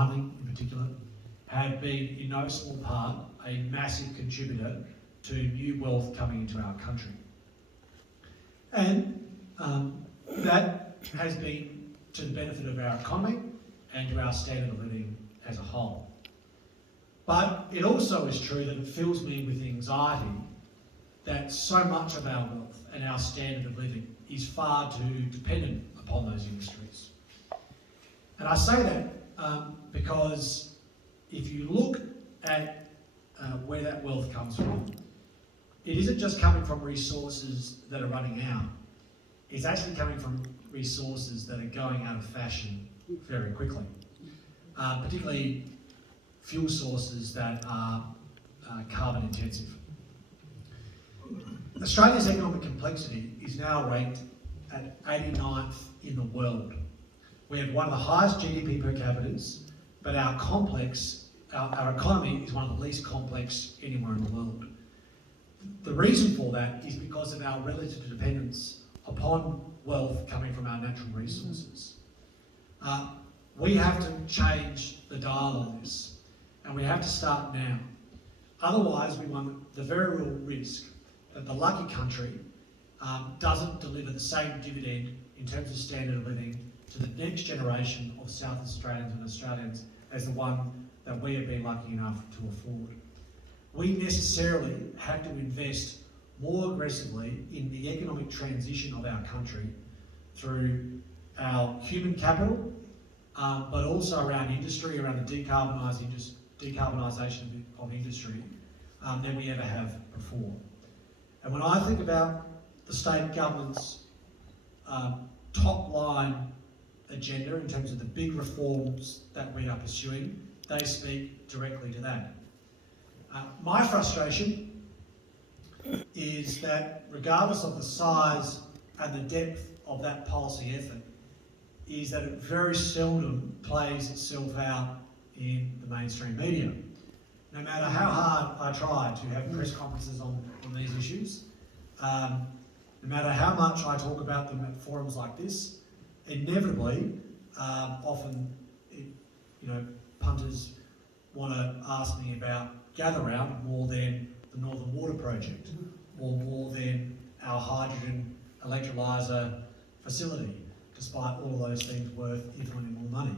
mining in particular, have been in no small part a massive contributor to new wealth coming into our country. And that has been to the benefit of our economy and to our standard of living as a whole. But it also is true that it fills me with anxiety that so much of our wealth and our standard of living is far too dependent upon those industries. And I say that because if you look at where that wealth comes from, it isn't just coming from resources that are running out, it's actually coming from resources that are going out of fashion very quickly, particularly fuel sources that are carbon intensive. Australia's economic complexity is now ranked at 89th in the world. We have one of the highest GDP per capita, but our economy is one of the least complex anywhere in the world. The reason for that is because of our relative dependence upon wealth coming from our natural resources. We have to change the dial on this, and we have to start now. Otherwise, we run the very real risk that the lucky country doesn't deliver the same dividend in terms of standard of living to the next generation of South Australians and Australians as the one that we have been lucky enough to afford. We necessarily have to invest more aggressively in the economic transition of our country through our human capital, but also around industry, around the decarbonisation of industry than we ever have before. And when I think about the state government's top line agenda in terms of the big reforms that we are pursuing, they speak directly to that. My frustration is that regardless of the size and the depth of that policy effort, is that it very seldom plays itself out in the mainstream media. No matter how hard I try to have press conferences on these issues, no matter how much I talk about them at forums like this, inevitably, often, punters want to ask me about Gather Round more than the Northern Water Project, or more than our hydrogen electrolyser facility, despite all of those things worth infinitely more money.